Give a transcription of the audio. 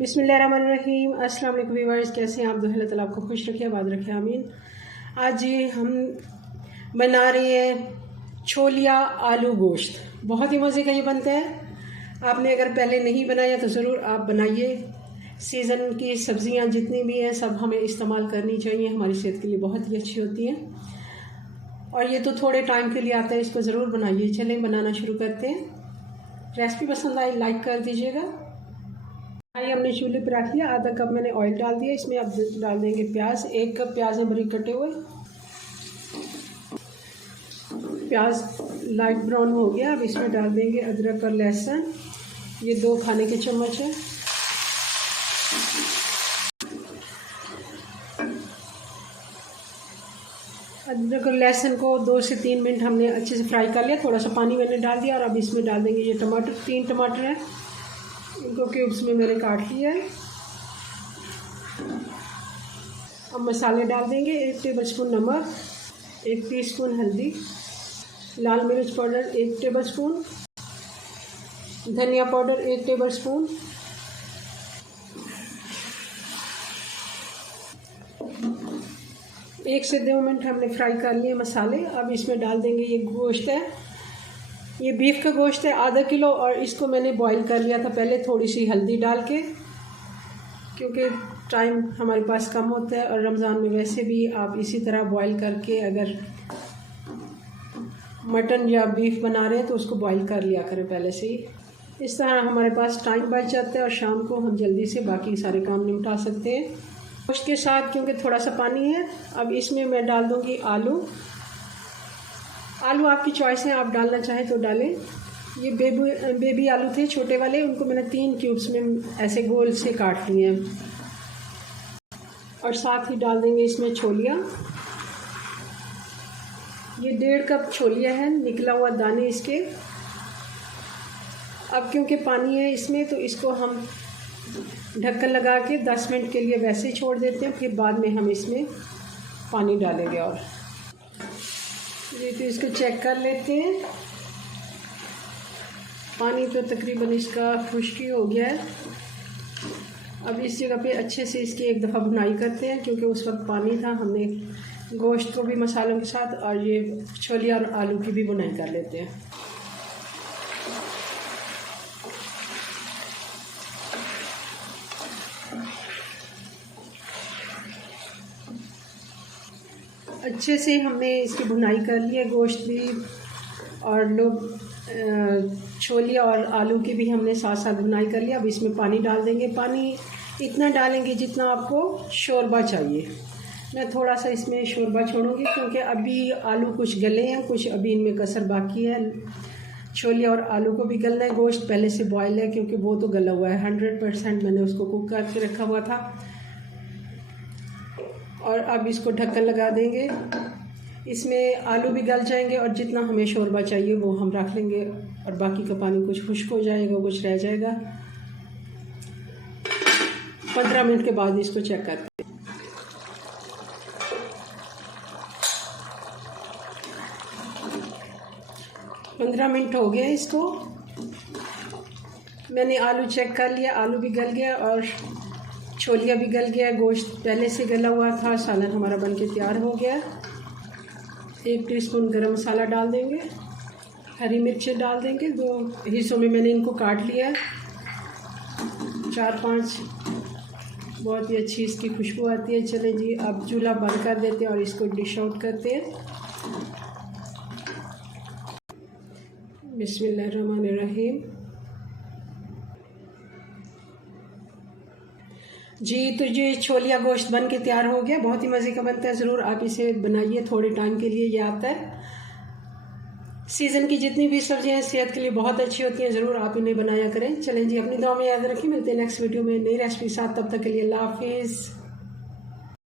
बिस्मिल्लाहिर्रहमानिर्रहीम। अस्सलाम वालेकुम व्यूअर्स, कैसे हैं आप? अल्लाह ताला आपको खुश रखे, आबाद रखे, आमीन। आज हम बना रहे हैं छोलिया आलू गोश्त। बहुत ही मज़े का ये बनता है। आपने अगर पहले नहीं बनाया तो ज़रूर आप बनाइए। सीज़न की सब्ज़ियां जितनी भी हैं सब हमें इस्तेमाल करनी चाहिए, हमारी सेहत के लिए बहुत ही अच्छी होती हैं। और ये तो थोड़े टाइम के लिए आता है, इसको ज़रूर बनाइए। चलें बनाना शुरू करते हैं। रेसिपी पसंद आई लाइक कर दीजिएगा। आइए, हमने चूल्हे पर रख लिया। आधा कप मैंने ऑयल डाल दिया। इसमें अब डाल देंगे प्याज। 1 कप प्याज है बारीक कटे हुए। प्याज लाइट ब्राउन हो गया। अब इसमें डाल देंगे अदरक और लहसुन। ये 2 खाने के चम्मच है। अदरक और लहसुन को 2 से 3 मिनट हमने अच्छे से फ्राई कर लिया। थोड़ा सा पानी मैंने डाल दिया और अब इसमें डाल देंगे ये टमाटर। 3 टमाटर है, इनको क्यूब्स में मैंने काट लिया है। अब मसाले डाल देंगे। 1 टेबलस्पून नमक, 1 टीस्पून हल्दी, लाल मिर्च पाउडर 1 टेबलस्पून, धनिया पाउडर 1 टेबलस्पून, एक से 2 मिनट हमने फ्राई कर लिए मसाले। अब इसमें डाल देंगे ये गोश्त है, ये बीफ का गोश्त है आधा किलो, और इसको मैंने बॉईल कर लिया था पहले थोड़ी सी हल्दी डाल के, क्योंकि टाइम हमारे पास कम होता है। और रमज़ान में वैसे भी आप इसी तरह बॉईल करके अगर मटन या बीफ बना रहे हैं तो उसको बॉईल कर लिया करें पहले से ही। इस तरह हमारे पास टाइम बच जाता है और शाम को हम जल्दी से बाकी सारे काम निपटा सकते हैं। गोश्त के साथ क्योंकि थोड़ा सा पानी है, अब इसमें मैं डाल दूँगी आलू। आलू आपकी चॉइस है, आप डालना चाहें तो डालें। ये बेबी आलू थे छोटे वाले, उनको मैंने 3 क्यूब्स में ऐसे गोल से काट लिए हैं। और साथ ही डाल देंगे इसमें छोलिया। ये 1.5 कप छोलिया है, निकला हुआ दाने इसके। अब क्योंकि पानी है इसमें तो इसको हम ढक्कन लगा के 10 मिनट के लिए वैसे ही छोड़ देते हैं, फिर बाद में हम इसमें पानी डालेंगे। और ये तो इसको चेक कर लेते हैं। पानी तो तकरीबन इसका खुश्की हो गया है। अब इस जगह पे अच्छे से इसकी एक दफ़ा भुनाई करते हैं, क्योंकि उस वक्त पानी था। हमने गोश्त को भी मसालों के साथ और ये छोलिया और आलू की भी भुनाई कर लेते हैं। अच्छे से हमने इसकी भुनाई कर ली है, गोश्त भी और छोलिया और आलू की भी हमने साथ साथ भुनाई कर लिया। अब इसमें पानी डाल देंगे। पानी इतना डालेंगे जितना आपको शोरबा चाहिए। मैं थोड़ा सा इसमें शोरबा छोड़ूंगी, क्योंकि अभी आलू कुछ गले हैं, कुछ अभी इनमें कसर बाकी है। छोलिया और आलू को भी गलना है। गोश्त पहले से बॉयल है, क्योंकि वो तो गला हुआ है 100%। मैंने उसको कुक करके रखा हुआ था। और अब इसको ढक्कन लगा देंगे। इसमें आलू भी गल जाएंगे और जितना हमें शोरबा चाहिए वो हम रख लेंगे, और बाकी का पानी कुछ खुश्क हो जाएगा, कुछ रह जाएगा। 15 मिनट के बाद इसको चेक करते हैं। 15 मिनट हो गए इसको। मैंने आलू चेक कर लिया, आलू भी गल गया और छोलिया भी गल गया। गोश्त पहले से गला हुआ था। सालन हमारा बनके तैयार हो गया। 1 टीस्पून गरम मसाला डाल देंगे। हरी मिर्चें डाल देंगे। 2 हिस्सों में मैंने इनको काट लिया। 4-5 बहुत ही अच्छी इसकी खुशबू आती है। चलें जी, अब चूल्हा बंद कर देते हैं और इसको डिश आउट करते हैं। बिस्मिल्लाहिर्रहमानिर्रहीम। जी, तो ये छोलिया गोश्त बन के तैयार हो गया। बहुत ही मज़े का बनता है, ज़रूर आप इसे बनाइए। थोड़े टाइम के लिए ये आता है। सीज़न की जितनी भी सब्जियां हैं सेहत के लिए बहुत अच्छी होती हैं, ज़रूर आप इन्हें बनाया करें। चलें जी, अपनी दुआ में याद रखें। मिलते हैं नेक्स्ट वीडियो में नई रेसिपी साथ। तब तक के लिए अल्लाह हाफिज़।